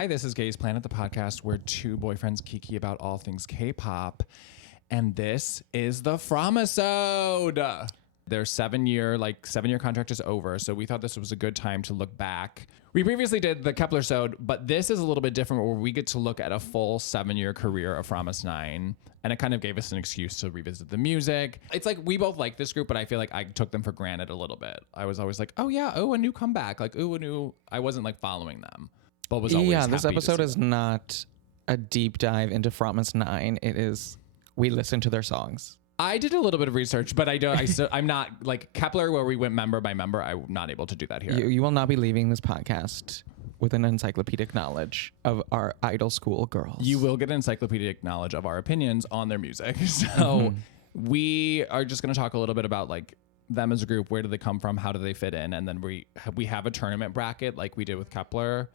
Hi, this is Gays Planet, the podcast where two boyfriends kiki about all things K-pop. And this is the Fromisode. Their 7-year contract is over, so we thought this was a good time to look back. We previously did the Kepler-sode, but this is a little bit different where we get to look at a full 7-year career of Fromis9, and it kind of gave us an excuse to revisit the music. It's like we both like this group, but I feel like I took them for granted a little bit. I was always like, oh yeah, a new comeback, like a new. I wasn't like following them, but was always happy this episode is them. not a deep dive into Fromis9. It is we listen to their songs. I did a little bit of research, but I'm not like Kepler where we went member by member. I'm not able to do that here. You will not be leaving this podcast with an encyclopedic knowledge of our idol school girls. You will get encyclopedic knowledge of our opinions on their music. So we are just going to talk a little bit about like them as a group. Where do they come from? How do they fit in? And then we have a tournament bracket like we did with Kepler.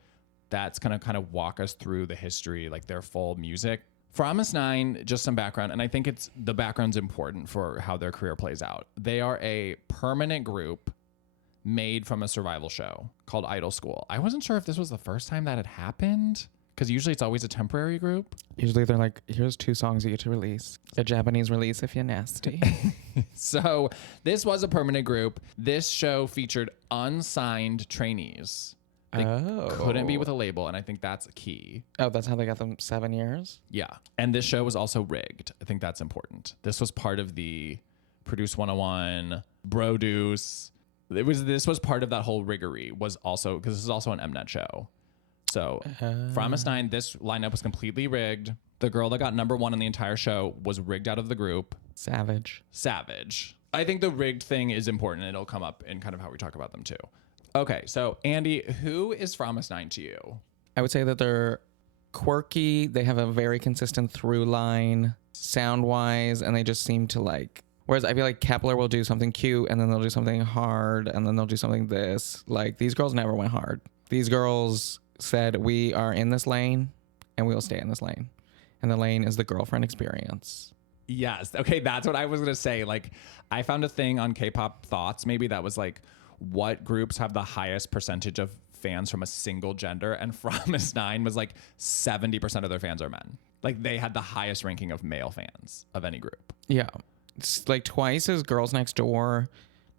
That's going to kind of walk us through the history, like their full music. Fromis9, just some background, and I think the background's important for how their career plays out. They are a permanent group made from a survival show called Idol School. I wasn't sure if this was the first time that had happened, because usually it's always a temporary group. Usually they're like, here's 2 songs you get to release. A Japanese release if you're nasty. So this was a permanent group. This show featured unsigned trainees. They couldn't be with a label, and I think that's a key. Oh, that's how they got them 7 years? Yeah. And this show was also rigged. I think that's important. This was part of the Produce 101, Broduce. This was part of that whole riggery, was also, because this is also an Mnet show. So Fromis9, this lineup was completely rigged. The girl that got number 1 in the entire show was rigged out of the group. Savage. I think the rigged thing is important. It'll come up in kind of how we talk about them too. Okay, so Andy, who is Fromis9 to you? I would say that they're quirky. They have a very consistent through line sound-wise, and they just seem to like... Whereas I feel like Kepler will do something cute, and then they'll do something hard, and then they'll do something this. Like, these girls never went hard. These girls said, we are in this lane, and we will stay in this lane. And the lane is the girlfriend experience. Yes. Okay, that's what I was going to say. Like, I found a thing on K-pop Thoughts, maybe that was like, what groups have the highest percentage of fans from a single gender, and Fromis9 was like 70% of their fans are men. Like they had the highest ranking of male fans of any group. Yeah. It's like twice as Girls Next Door.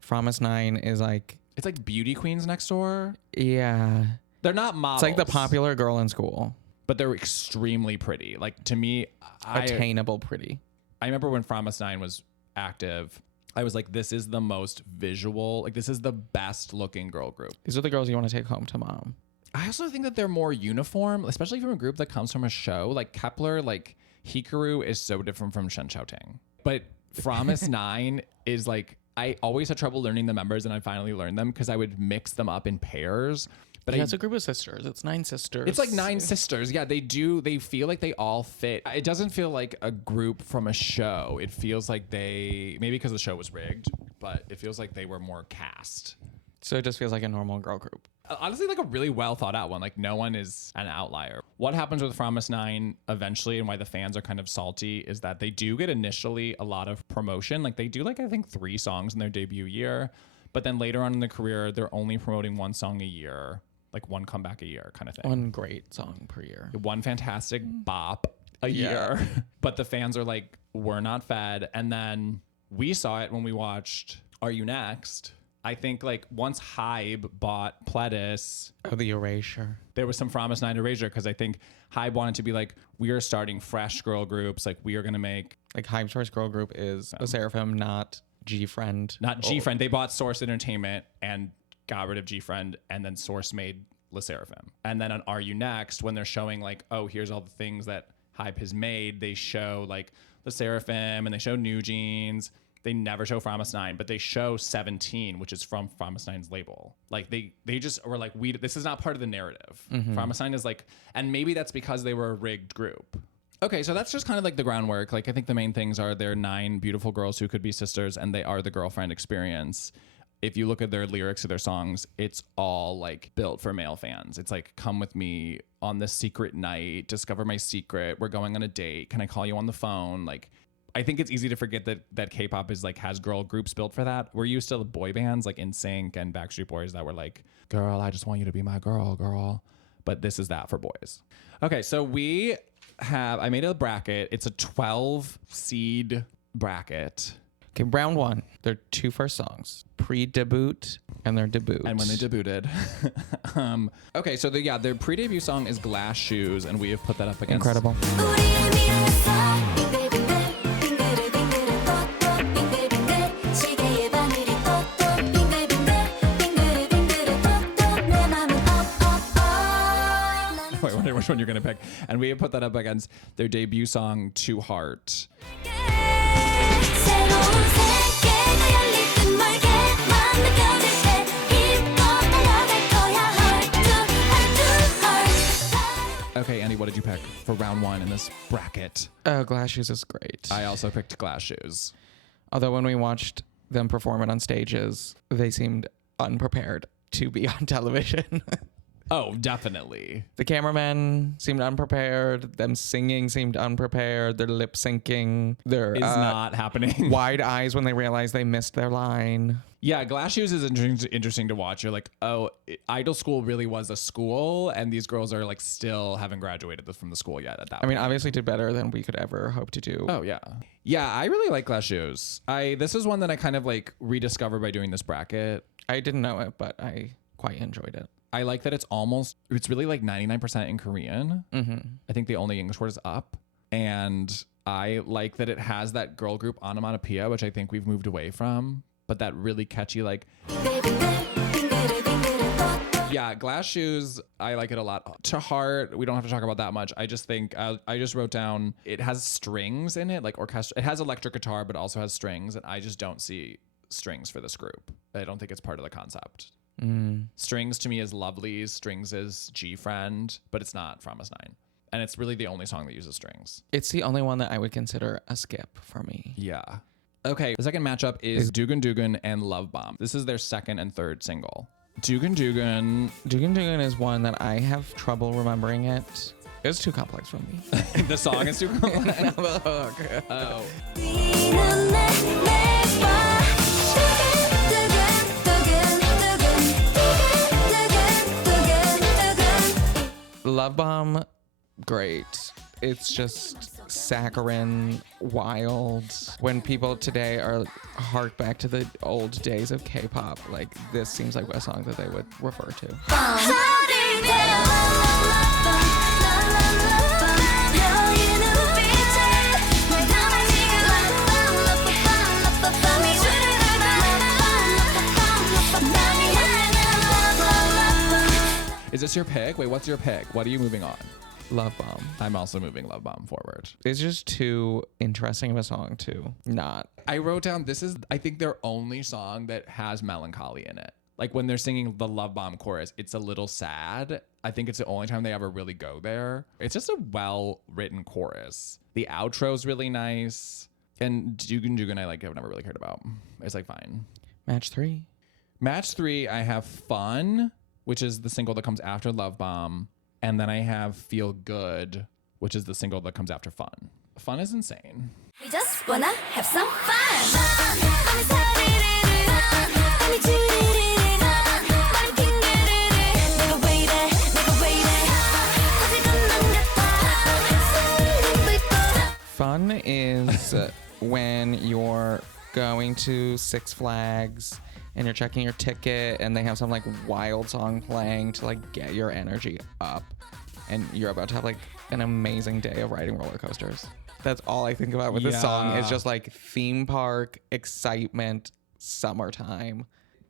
Fromis9 is like... It's like beauty queens next door. Yeah. They're not models. It's like the popular girl in school. But they're extremely pretty. Like to me... Attainable pretty. I remember when Fromis9 was active... I was like, this is the most visual, like this is the best looking girl group. These are the girls you want to take home to mom. I also think that they're more uniform, especially from a group that comes from a show. Like Kepler, like Hikaru is so different from Shen Xiaoting. But Fromis9 is like, I always had trouble learning the members, and I finally learned them because I would mix them up in pairs. But it's a group of sisters. It's 9 sisters. It's like 9 sisters. Yeah, they feel like they all fit. It doesn't feel like a group from a show. It feels like maybe because the show was rigged, but it feels like they were more cast. So it just feels like a normal girl group. Honestly, like a really well thought out one. Like no one is an outlier. What happens with Fromis9 eventually, and why the fans are kind of salty, is that they do get initially a lot of promotion. Like they do like, I think 3 songs in their debut year, but then later on in the career, they're only promoting 1 song a year. Like 1 comeback a year kind of thing. 1 great song per year. 1 fantastic bop a year. But the fans are like, we're not fed. And then we saw it when we watched Are You Next? I think like once Hybe bought Pledis. Oh, the erasure. There was some Fromis9 erasure because I think Hybe wanted to be like, we are starting fresh girl groups. Like we are going to make. Like Hybe's first girl group is the Seraphim, not G-Friend. Not G-Friend. They bought Source Entertainment and got rid of G-Friend, and then Source made Le Seraphim. And then on Are You Next, when they're showing like, oh, here's all the things that Hybe has made, they show like Le Seraphim and they show New Jeans. They never show Fromis9, but they show 17, which is from Fromis9's label. Like they just were like, this is not part of the narrative. Fromis9 is like, and maybe that's because they were a rigged group. Okay, so that's just kind of like the groundwork. Like I think the main things are they're 9 beautiful girls who could be sisters, and they are the girlfriend experience. If you look at their lyrics of their songs, it's all like built for male fans. It's like, come with me on this secret night, discover my secret. We're going on a date. Can I call you on the phone? Like, I think it's easy to forget that K-pop is like has girl groups built for that. We're used to boy bands like NSYNC and Backstreet Boys that were like, girl, I just want you to be my girl. but this is that for boys. Okay, so I made a bracket. It's a 12 seed bracket. Okay, round one. Their 2 first songs, pre-debut and their debut. And when they debuted. Okay, so their pre-debut song is Glass Shoes, and we have put that up against. Incredible. Wait, I wonder which one you're going to pick. And we have put that up against their debut song, To Heart. Okay, Andy, what did you pick for round 1 in this bracket? Oh, Glass Shoes is great. I also picked Glass Shoes. Although when we watched them perform it on stages, they seemed unprepared to be on television. Oh, definitely. The cameramen seemed unprepared. Them singing seemed unprepared. Their lip syncing. Their Is not happening. wide eyes when they realized they missed their line. Yeah, Glass Shoes is interesting to watch. You're like, oh, Idol School really was a school, and these girls are like still haven't graduated from the school yet at that point. I mean, obviously did better than we could ever hope to do. Oh, yeah. Yeah, I really like Glass Shoes. This is one that I kind of like rediscovered by doing this bracket. I didn't know it, but I quite enjoyed it. I like that it's really like 99% in Korean. Mm-hmm. I think the only English word is up. And I like that it has that girl group onomatopoeia, which I think we've moved away from. But that really catchy, like... Yeah, Glass Shoes, I like it a lot. To Heart, we don't have to talk about that much. I just think, I just wrote down, it has strings in it, like orchestra. It has electric guitar, but also has strings. And I just don't see strings for this group. I don't think it's part of the concept. Strings to me is Lovely's, strings is G-Friend, but it's not Fromisode. And it's really the only song that uses strings. It's the only one that I would consider a skip for me. Yeah. Okay, the second matchup is Dugan Dugan and Love Bomb. This is their second and third single. Dugan Dugan. Dugan Dugan is one that I have trouble remembering it. It's too complex for me. The song is too complex? No, the hook. Oh. Love Bomb, great. It's just saccharine, wild. When people today are hark back to the old days of K-pop, like this seems like a song that they would refer to. Is this your pick? Wait, what's your pick? What are you moving on? Love Bomb. I'm also moving Love Bomb forward. It's just too interesting of a song to not. I wrote down, this is, I think, their only song that has melancholy in it. Like when they're singing the Love Bomb chorus, it's a little sad. I think it's the only time they ever really go there. It's just a well-written chorus. The outro's really nice. And Dugan Dugan, I've never really cared about. It's like fine. Match 3. Match 3, I have Fun, which is the single that comes after Love Bomb. And then I have Feel Good, which is the single that comes after Fun. Fun is insane. We just wanna have some fun. Fun is when you're going to Six Flags and you're checking your ticket and they have some like wild song playing to like get your energy up and you're about to have like an amazing day of riding roller coasters. That's all I think about with this song is just like theme park, excitement, summertime.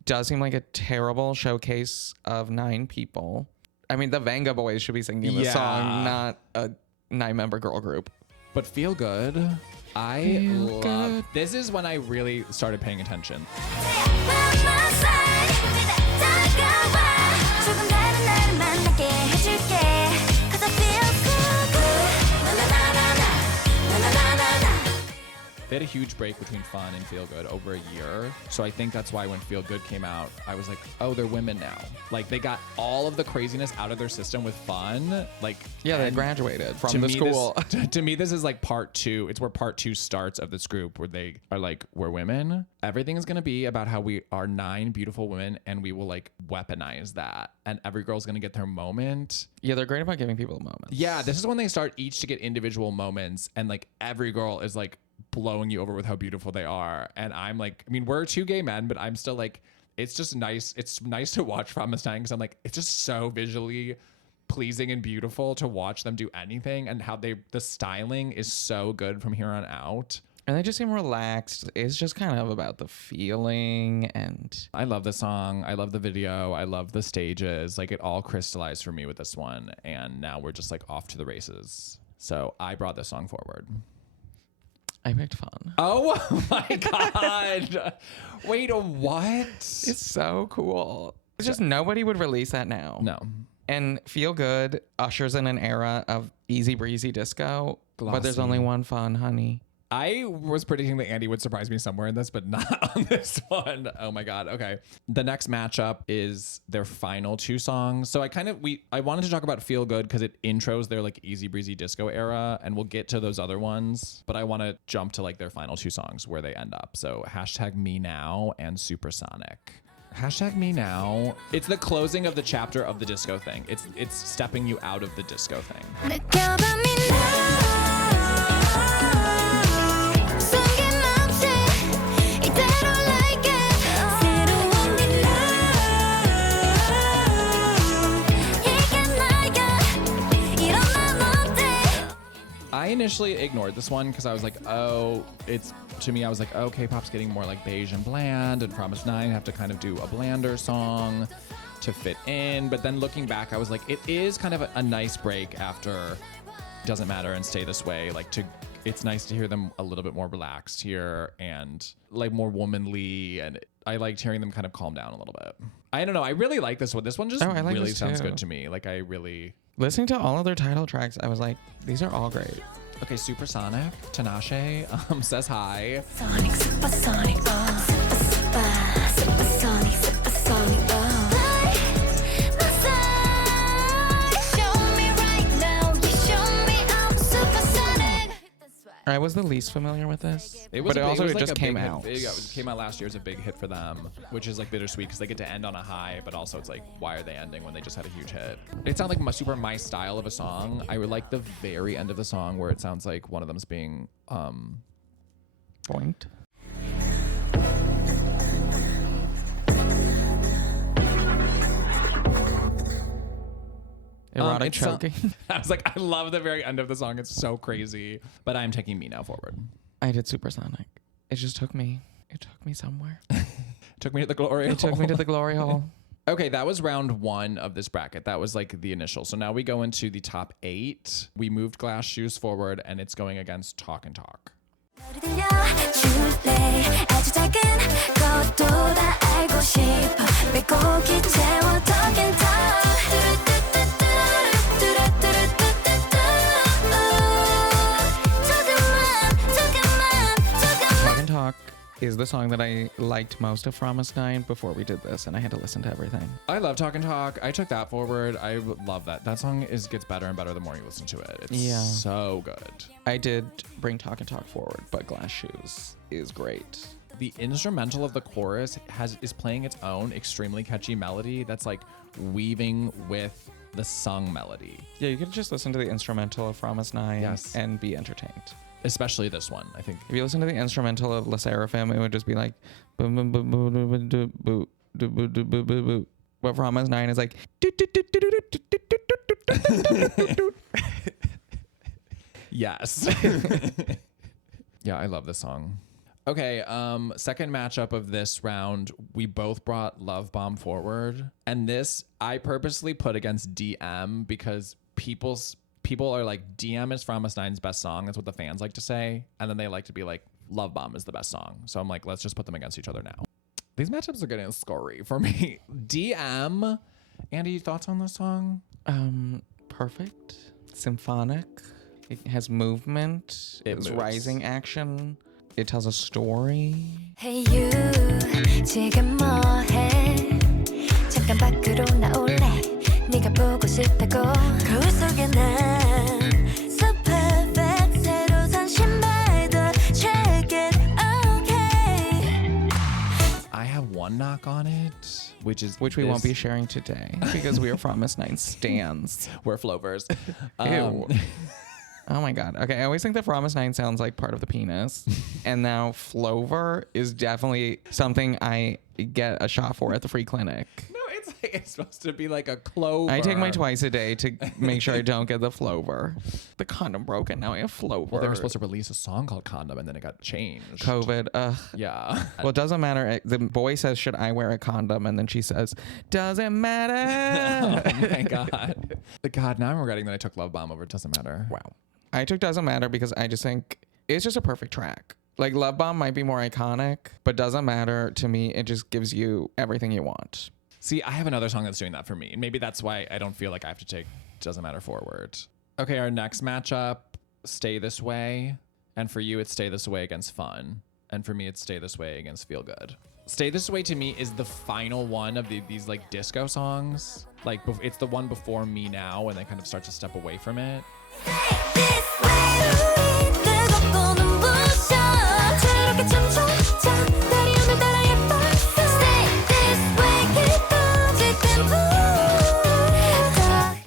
Does seem like a terrible showcase of 9 people. I mean, the Vanga Boys should be singing this song, not a 9-member girl group. But Feel Good, I love. This is when I really started paying attention. they had a huge break between Fun and Feel Good over a year. So I think that's why when Feel Good came out, I was like, oh, they're women now. Like they got all of the craziness out of their system with Fun. Like, Yeah, they and graduated to from the me, school. To me, this is like part 2. It's where part 2 starts of this group where they are like, we're women. Everything is going to be about how we are 9 beautiful women and we will like weaponize that. And every girl's going to get their moment. Yeah, they're great about giving people moments. Yeah, this is when they start each to get individual moments and like every girl is like blowing you over with how beautiful they are. And I'm like, I mean, we're 2 gay men, but I'm still like, it's just nice. It's nice to watch Fromisode because I'm like, it's just so visually pleasing and beautiful to watch them do anything, and how the styling is so good from here on out. And they just seem relaxed. It's just kind of about the feeling. And I love the song. I love the video. I love the stages. Like it all crystallized for me with this one. And now we're just like off to the races. So I brought this song forward. I picked Fun. Oh my God. Wait, what? It's so cool. It's just nobody would release that now. No. And Feel Good ushers in an era of easy breezy disco. But there's Glossy. only one Fun, honey. I was predicting that Andy would surprise me somewhere in this, but not on this one. Oh my God. Okay. The next matchup is their final 2 songs. So I wanted to talk about Feel Good because it intros their like easy breezy disco era, and we'll get to those other ones, but I want to jump to like their final 2 songs where they end up. So #Me Now and Supersonic. #Me Now. It's the closing of the chapter of the disco thing. It's stepping you out of the disco thing. 느껴봐 me now 숨긴 맘씨 이대로 like it 새로운 네 love 이게 나야 이런 맘 어때 I initially ignored this one because I was like, oh, to me, I was like, oh, K-pop's getting more like beige and bland, and Promise 9 have to kind of do a blander song to fit in. But then looking back, I was like, it is kind of a nice break after Doesn't Matter and Stay This Way. It's nice to hear them a little bit more relaxed here and like more womanly, and I liked hearing them kind of calm down a little bit. I don't know. I really like this one. This one just I like really this sounds too. good to me. Like I really... Listening to all of their title tracks, I was like, these are all great. Okay, Supersonic, Tinashe says hi. Sonic, supersonic, supersonic, supersonic, By my side, show me right now, you show me I'm supersonic. I was the least familiar with this, It was but a big- also was it like just a big came hit. out. It came out last year as a big hit for them, which is like bittersweet because they get to end on a high, but also it's like, why are they ending when they just had a huge hit? It sounds like super my style of a song. I would like the very end of the song where it sounds like one of them's being Point. Erotic it's so- choking. I was like, I love the very end of the song. It's so crazy. But I'm taking Me Now forward. I did Supersonic. It just took me. It took me somewhere. Took me to the glory. It took me to the glory hole. Okay, that was round 1 of this bracket. That was like the initial. So now we go into the top 8. We moved Glass Shoes forward, and it's going against Talk and Talk. 들려줄래 아주 작은 것도 다 알고 싶어 빼곡히 채워 talk and Talk and Talk is the song that I liked most of Fromisode 9 before we did this, and I had to listen to everything. I love Talk and Talk. I took that forward. I love that. That song gets better and better the more you listen to it. It's so good. I did bring Talk and Talk forward, but Glass Shoes is great. The instrumental of the chorus is playing its own extremely catchy melody that's like weaving with the sung melody. Yeah, you could just listen to the instrumental of Fromisode 9 Yes. and be entertained. Especially this one, I think. If you listen to the instrumental of La Seraphim, it would just be like boom boom boom boom boom boom boom boom boom boom boom boom boom. But Fromisode 9 is like Yes. Yeah, I love this song. Okay, second matchup of this round, we both brought Love Bomb forward. And this I purposely put against DM because people are like, DM is Fromisode 9's best song. That's what the fans like to say. And then they like to be like, Love Bomb is the best song. So I'm like, let's just put them against each other now. These matchups are getting scary for me. DM, Andy, thoughts on this song? perfect, symphonic. It has movement. It It's moves. rising action. it tells a story. Hey you 지금 뭐해 잠깐 밖으로 나올래 네가 보고 싶다고 거울 속에 난 so perfect 새로 산 신발도 check it okay I have one knock on it, which Which we won't be sharing today because we are Promise 9 stans. We're Flovers. Ew. Oh my God. Okay. I always think that Promise 9 sounds like part of the penis. And now Flover is definitely something I get a shot for at the free clinic. No, it's supposed to be like a clover. I take mine twice a day to make sure I don't get the Flover. The condom broken. Now I have Flover. Well, they were supposed to release a song called Condom and then it got changed. COVID. Ugh. Yeah. Well, it doesn't matter. The boy says, should I wear a condom? And then she says, doesn't matter. Oh my God. God, now I'm regretting that I took Love Bomb over It Doesn't Matter. Wow. I took Doesn't Matter because I just think it's just a perfect track. Like Love Bomb might be more iconic, but Doesn't Matter to me, it just gives you everything you want. See, I have another song that's doing that for me. And maybe that's why I don't feel like I have to take Doesn't Matter forward. Okay, our next matchup, Stay This Way. And for you, it's Stay This Way against Fun. And for me, it's Stay This Way against Feel Good. Stay This Way to me is the final one of these like disco songs. Like it's the one before Me Now when they kind of start to step away from it.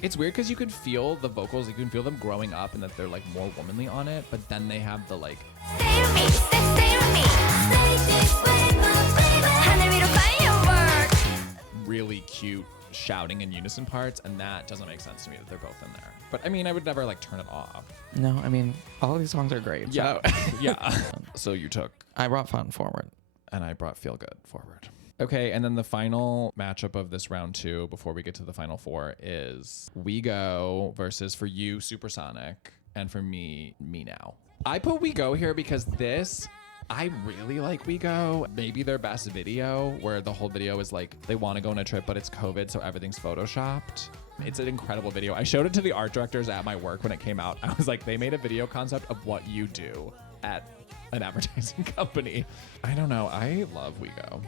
It's weird because you can feel the vocals, you can feel them growing up and that they're like more womanly on it, but then they have the like really cute shouting in unison parts, and that doesn't make sense to me that they're both in there. But I mean, I would never like turn it off. No, I mean, all of these songs are great. Yeah. So. Yeah. So you took. I brought Fun forward. And I brought Feel Good forward. Okay, and then the final matchup of this round 2 before we get to the final 4 is We Go versus for you Supersonic and for me Me Now. I put We Go here because I really like We Go. Maybe their best video where the whole video is like they want to go on a trip but it's COVID so everything's photoshopped. It's an incredible video. I showed it to the art directors at my work when it came out. I was like, they made a video concept of what you do at an advertising company. I don't know. I love We Go.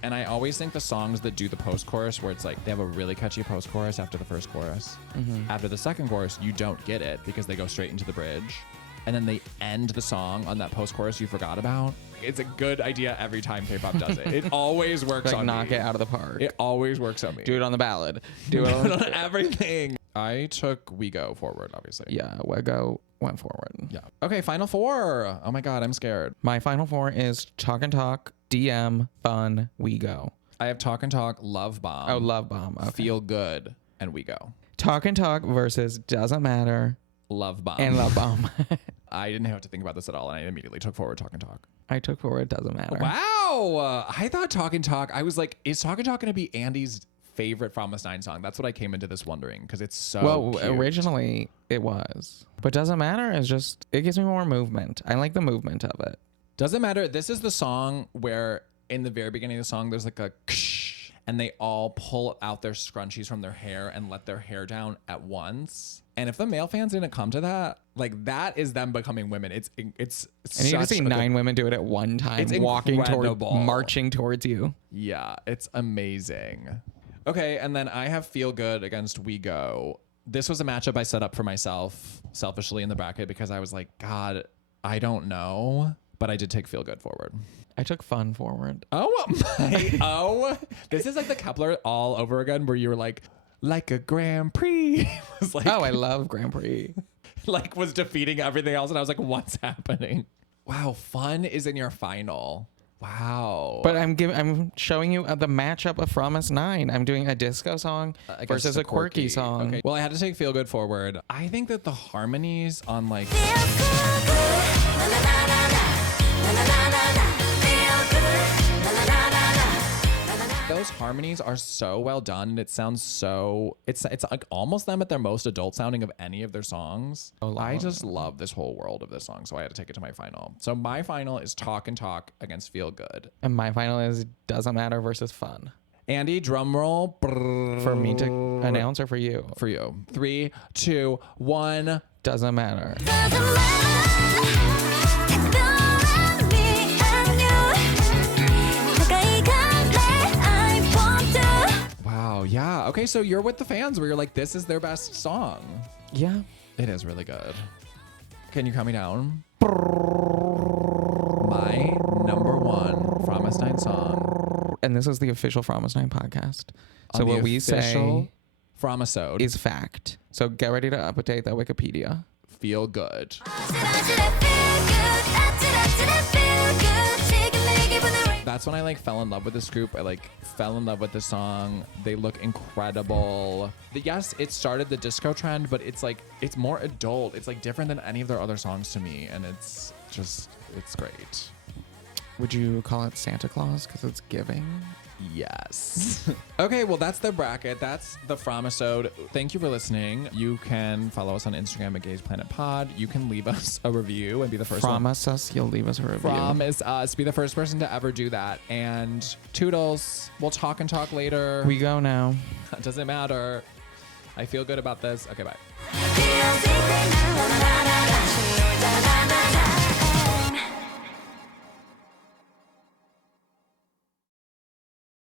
And I always think the songs that do the post-chorus where it's like they have a really catchy post-chorus after the first chorus. Mm-hmm. After the second chorus, you don't get it because they go straight into the bridge. And then they end the song on that post-chorus you forgot about. It's a good idea every time K-pop does it. It always works on me. Knock it out of the park. It always works on me. Do it on the ballad. Do it on everything. I took We Go forward, obviously. Yeah, We Go went forward. Yeah. Okay, final 4. Oh my God, I'm scared. My final 4 is Talk and Talk, DM, Fun, We Go. I have Talk and Talk, Love Bomb. Oh, Love Bomb. Okay. Feel Good, and We Go. Talk and Talk versus Doesn't Matter. Love Bomb. And Love Bomb. I didn't have to think about this at all, and I immediately took forward Talk and Talk. I took forward Doesn't Matter. Wow. I thought Talk and Talk, I was like, is Talk and Talk going to be Andy's favorite Promise 9 song? That's what I came into this wondering, because it's so cute. Originally it was. But Doesn't Matter is just, it gives me more movement. I like the movement of it. Doesn't Matter. This is the song where in the very beginning of the song, there's like a ksh, and they all pull out their scrunchies from their hair and let their hair down at once. And if the male fans didn't come to that, like that is them becoming women. It's and you get to see 9 women do it at one time, it's walking incredible. marching towards you. Yeah, it's amazing. Okay, and then I have Feel Good against We Go. This was a matchup I set up for myself selfishly in the bracket because I was like, God, I don't know. But I did take Feel Good forward. I took Fun forward. Oh, this is like the Kepler all over again where you were like a Grand Prix. It was like, oh, I love Grand Prix. Like was defeating everything else. And I was like, what's happening? Wow, Fun is in your final. Wow. But I'm showing you the matchup of Promise 9. I'm doing a disco song versus a quirky song. Okay. Well, I had to take Feel Good forward. I think that the harmonies on like those harmonies are so well done, and it sounds so it's like almost them at their most adult sounding of any of their songs. I just love this whole world of this song, so I had to take it to my final. So my final is Talk and Talk against Feel Good. And my final is Doesn't Matter versus Fun. Andy, drum roll. For me to announce or for you? For you. 3, 2, 1. Doesn't matter. Doesn't matter. Don't let me and you. 가까이 갈래. I want to. Wow, yeah. Okay, so you're with the fans where you're like, this is their best song. Yeah. It is really good. Can you count me down? My number 1 Fromisode song. And this is the official Fromisode podcast. So On the what we say official Fromisode is fact. So get ready to update that Wikipedia. Feel Good. That's when I like fell in love with this group. I like fell in love with the song. They look incredible. Yes, it started the disco trend, but it's like, it's more adult. It's like different than any of their other songs to me. And it's just, it's great. Would you call it Santa Claus because it's giving? Yes. Okay, well, that's the bracket. That's the Fromisode. Thank you for listening. You can follow us on Instagram at Gaze Planet Pod. You can leave us a review and be the first one. Promise us you'll leave us a review. Promise us. Be the first person to ever do that. And toodles. We'll talk and talk later. We go now. Doesn't matter. I feel good about this. Okay, bye. Feels it now.